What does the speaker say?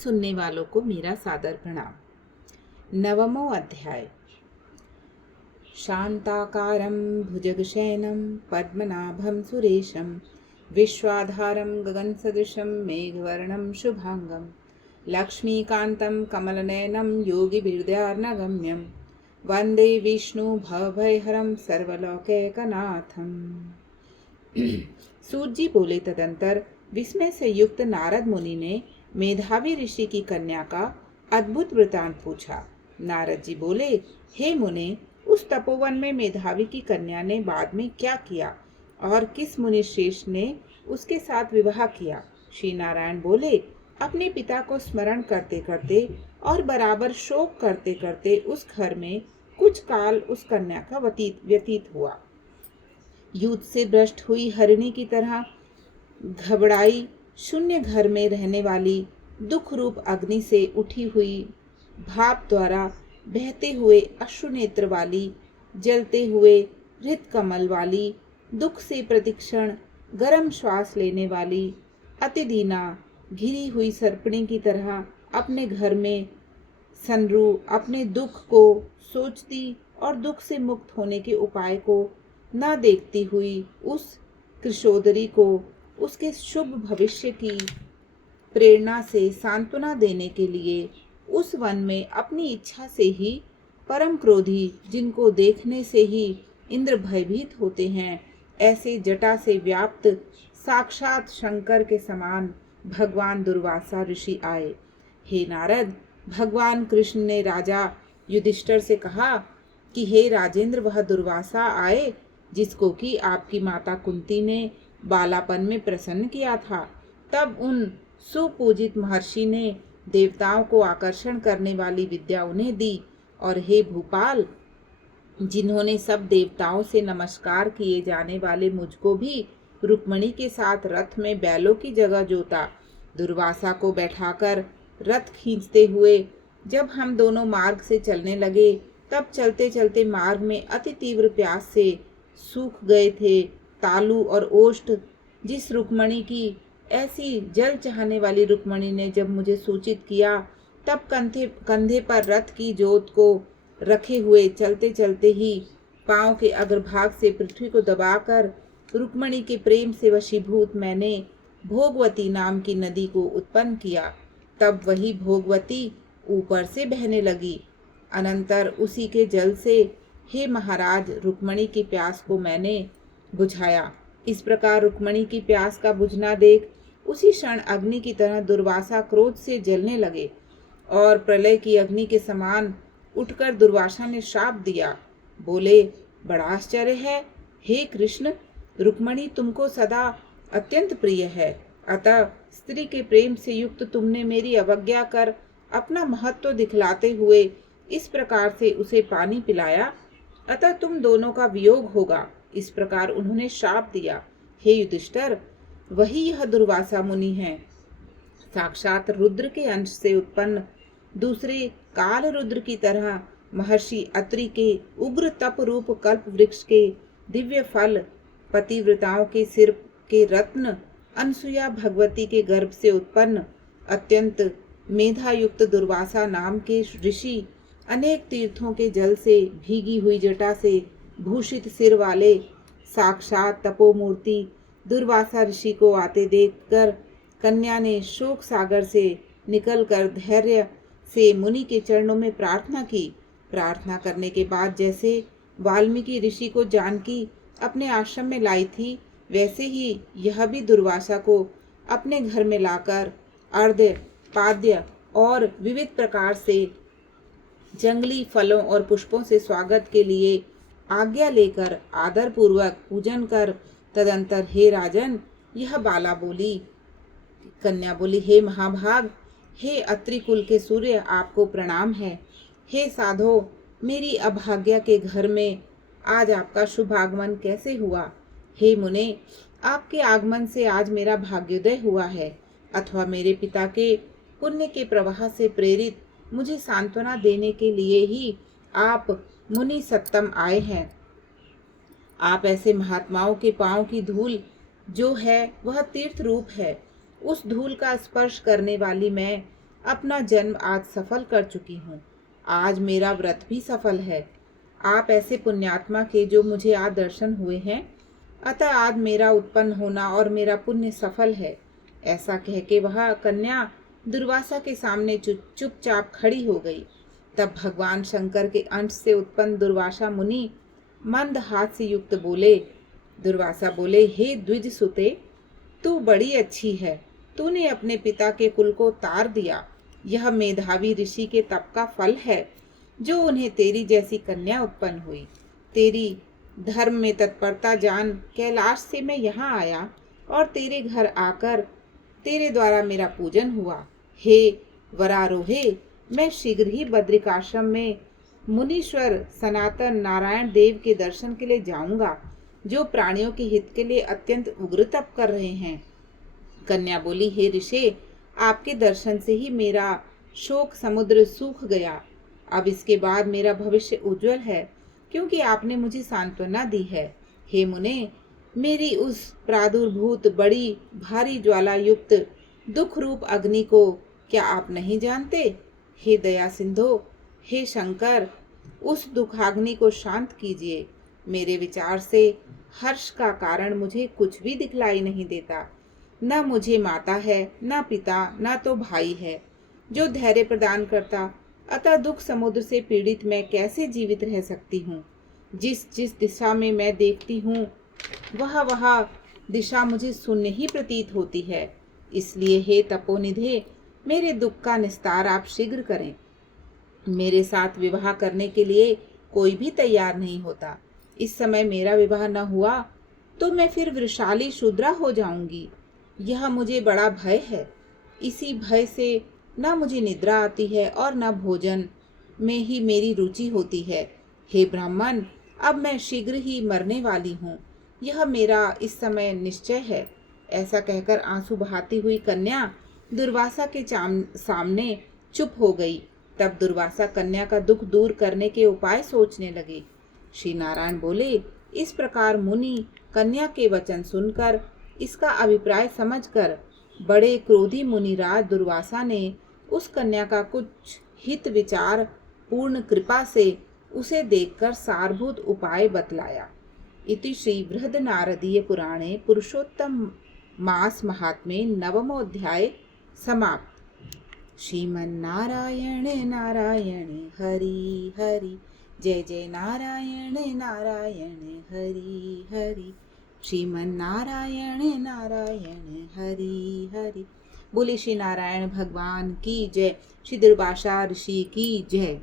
सुनने वालों को मेरा सादर प्रणाम। 9वां अध्याय। शांताकारं भुजगशयनं पद्मनाभं सुरेशं विश्वाधारं गगनसदृशं मेघवर्णं शुभांगं लक्ष्मीकान्तं कमलनयनं योगिभिर्ध्यानगम्यं वंदे विष्णु भवभयहरं सर्वलोकैकनाथम्। सूत जी बोले, तदंतर विस्मय से युक्त नारद मुनि ने मेधावी ऋषि की कन्या का अद्भुत वृतांत पूछा। नारद जी बोले, हे मुने, उस तपोवन में मेधावी की कन्या ने बाद में क्या किया और किस मुनि श्रेष्ठ ने उसके साथ विवाह किया? श्री नारायण बोले, अपने पिता को स्मरण करते करते और बराबर शोक करते करते उस घर में कुछ काल उस कन्या का व्यतीत हुआ। युद्ध से भ्रष्ट हुई हरिणी की तरह घबराई शून्य घर में रहने वाली दुख रूप अग्नि से उठी हुई भाप द्वारा बहते हुए अश्रुनेत्र वाली, जलते हुए हृत कमल वाली, दुख से प्रतिक्षण गर्म श्वास लेने वाली अतिदीना घिरी हुई सर्पणी की तरह अपने घर में सनरू अपने दुख को सोचती और दुख से मुक्त होने के उपाय को न देखती हुई उस कृशोदरी को उसके शुभ भविष्य की प्रेरणा से सांत्वना देने के लिए उस वन में अपनी इच्छा से ही परम क्रोधी, जिनको देखने से ही इंद्र भयभीत होते हैं, ऐसे जटा से व्याप्त साक्षात शंकर के समान भगवान दुर्वासा ऋषि आए। हे नारद, भगवान कृष्ण ने राजा युधिष्ठिर से कहा कि हे राजेंद्र, वह दुर्वासा आए जिसको कि आपकी माता कुंती ने बालापन में प्रसन्न किया था। तब उन सुपूजित महर्षि ने देवताओं को आकर्षण करने वाली विद्या उन्हें दी, और हे भूपाल, जिन्होंने सब देवताओं से नमस्कार किए जाने वाले मुझको भी रुक्मणी के साथ रथ में बैलों की जगह जोता। दुर्वासा को बैठाकर रथ खींचते हुए जब हम दोनों मार्ग से चलने लगे, तब चलते चलते मार्ग में अति तीव्र प्यास से सूख गए थे तालु और ओष्ठ। जिस रुक्मणी की ऐसी जल चाहने वाली रुक्मणी ने जब मुझे सूचित किया, तब कंधे पर रथ की जोत को रखे हुए चलते चलते ही पांव के अग्रभाग से पृथ्वी को दबाकर रुक्मणी के प्रेम से वशीभूत मैंने भोगवती नाम की नदी को उत्पन्न किया। तब वही भोगवती ऊपर से बहने लगी। अनंतर उसी के जल से, हे महाराज, रुक्मणी की प्यास को मैंने बुझाया। इस प्रकार रुक्मणी की प्यास का बुझना देख उसी क्षण अग्नि की तरह दुर्वासा क्रोध से जलने लगे और प्रलय की अग्नि के समान उठकर दुर्वासा ने श्राप दिया। बोले, बड़ा आश्चर्य है, हे कृष्ण, रुक्मणी तुमको सदा अत्यंत प्रिय है, अतः स्त्री के प्रेम से युक्त तुमने मेरी अवज्ञा कर अपना महत्व दिखलाते हुए इस प्रकार से उसे पानी पिलाया, अतः तुम दोनों का वियोग होगा। इस प्रकार उन्होंने श्राप दिया। हे युधिष्ठिर, वही यह दुर्वासा मुनि है, साक्षात रुद्र के अंश से उत्पन्न दूसरे काल रुद्र की तरह महर्षि अत्रि के उग्र तप रूप कल्प वृक्ष के दिव्य फल, पतिव्रताओं के सिर के रत्न, अनसुया भगवती के गर्भ से उत्पन्न अत्यंत मेधायुक्त दुर्वासा नाम के ऋषि, अनेक तीर्थों के जल से भीगी हुई जटा से भूषित सिर वाले साक्षात तपोमूर्ति दुर्वासा ऋषि को आते देखकर कन्या ने शोक सागर से निकलकर धैर्य से मुनि के चरणों में प्रार्थना की। प्रार्थना करने के बाद जैसे वाल्मीकि ऋषि को जानकी अपने आश्रम में लाई थी, वैसे ही यह भी दुर्वासा को अपने घर में लाकर अर्घ्य, पाद्य और विविध प्रकार से जंगली फलों और पुष्पों से स्वागत के लिए आज्ञा लेकर आदर पूर्वक पूजन कर तदंतर, हे राजन, यह बाला बोली। कन्या बोली, हे महाभाग, हे अत्रि कुल के सूर्य, आपको प्रणाम है। हे साधो, मेरी अभाग्या के घर में आज आपका शुभ आगमन कैसे हुआ? हे मुने, आपके आगमन से आज मेरा भाग्योदय हुआ है, अथवा मेरे पिता के पुण्य के प्रवाह से प्रेरित मुझे सांत्वना देने के लिए ही आप मुनि सत्तम आए हैं। आप ऐसे महात्माओं के पांव की धूल जो है वह तीर्थ रूप है, उस धूल का स्पर्श करने वाली मैं अपना जन्म आज सफल कर चुकी हूँ। आज मेरा व्रत भी सफल है। आप ऐसे पुण्यात्मा के जो मुझे आज दर्शन हुए हैं, अतः आज मेरा उत्पन्न होना और मेरा पुण्य सफल है। ऐसा कह के वह कन्या दुर्वासा के सामने चुपचाप खड़ी हो गई। तब भगवान शंकर के अंश से उत्पन्न दुर्वासा मुनि मंद हास्य युक्त बोले। दुर्वासा बोले, हे द्विज सुते, तू बड़ी अच्छी है। तूने अपने पिता के कुल को तार दिया। यह मेधावी ऋषि के तप का फल है जो उन्हें तेरी जैसी कन्या उत्पन्न हुई। तेरी धर्म में तत्परता जान कैलाश से मैं यहाँ आया और तेरे घर आकर तेरे द्वारा मेरा पूजन हुआ। हे वरारोहे, मैं शीघ्र ही बद्रिकाश्रम में मुनीश्वर सनातन नारायण देव के दर्शन के लिए जाऊंगा, जो प्राणियों के हित के लिए अत्यंत उग्र तप कर रहे हैं। कन्या बोली, हे ऋषि, आपके दर्शन से ही मेरा शोक समुद्र सूख गया। अब इसके बाद मेरा भविष्य उज्जवल है, क्योंकि आपने मुझे सांत्वना दी है। हे मुने, मेरी उस प्रादुर्भूत बड़ी भारी ज्वाला युक्त दुख रूप अग्नि को क्या आप नहीं जानते? हे दया सिंधु, हे शंकर, उस दुखाग्नि को शांत कीजिए। मेरे विचार से हर्ष का कारण मुझे कुछ भी दिखलाई नहीं देता। न मुझे माता है, न पिता, न तो भाई है जो धैर्य प्रदान करता। अतः दुख समुद्र से पीड़ित मैं कैसे जीवित रह सकती हूँ? जिस जिस दिशा में मैं देखती हूँ वह दिशा मुझे शून्य ही प्रतीत होती है। इसलिए हे तपोनिधे, मेरे दुख का निस्तार आप शीघ्र करें। मेरे साथ विवाह करने के लिए कोई भी तैयार नहीं होता। इस समय मेरा विवाह न हुआ तो मैं फिर वृषाली शूद्रा हो जाऊंगी। यह मुझे बड़ा भय है। इसी भय से न मुझे निद्रा आती है और न भोजन में ही मेरी रुचि होती है। हे ब्राह्मण, अब मैं शीघ्र ही मरने वाली हूँ, यह मेरा इस समय निश्चय है। ऐसा कहकर आंसू बहाती हुई कन्या दुर्वासा के सामने चुप हो गई। तब दुर्वासा कन्या का दुख दूर करने के उपाय सोचने लगे। श्री नारायण बोले, इस प्रकार मुनि कन्या के वचन सुनकर इसका अभिप्राय समझकर बड़े क्रोधी मुनिराज दुर्वासा ने उस कन्या का कुछ हित विचार पूर्ण कृपा से उसे देखकर सारभूत उपाय बतलाया। इति श्री बृहद नारदीय पुराणे पुरुषोत्तम मास महात्म्ये नवमोऽध्याय समाप्त। श्रीमन्नारायण नारायण हरि हरि, जय जय नारायण नारायण हरि हरि। श्रीमन्नारायण नारायण हरि हरि। बोले श्री नारायण भगवान की जय। श्री दुर्वासा ऋषि की जय।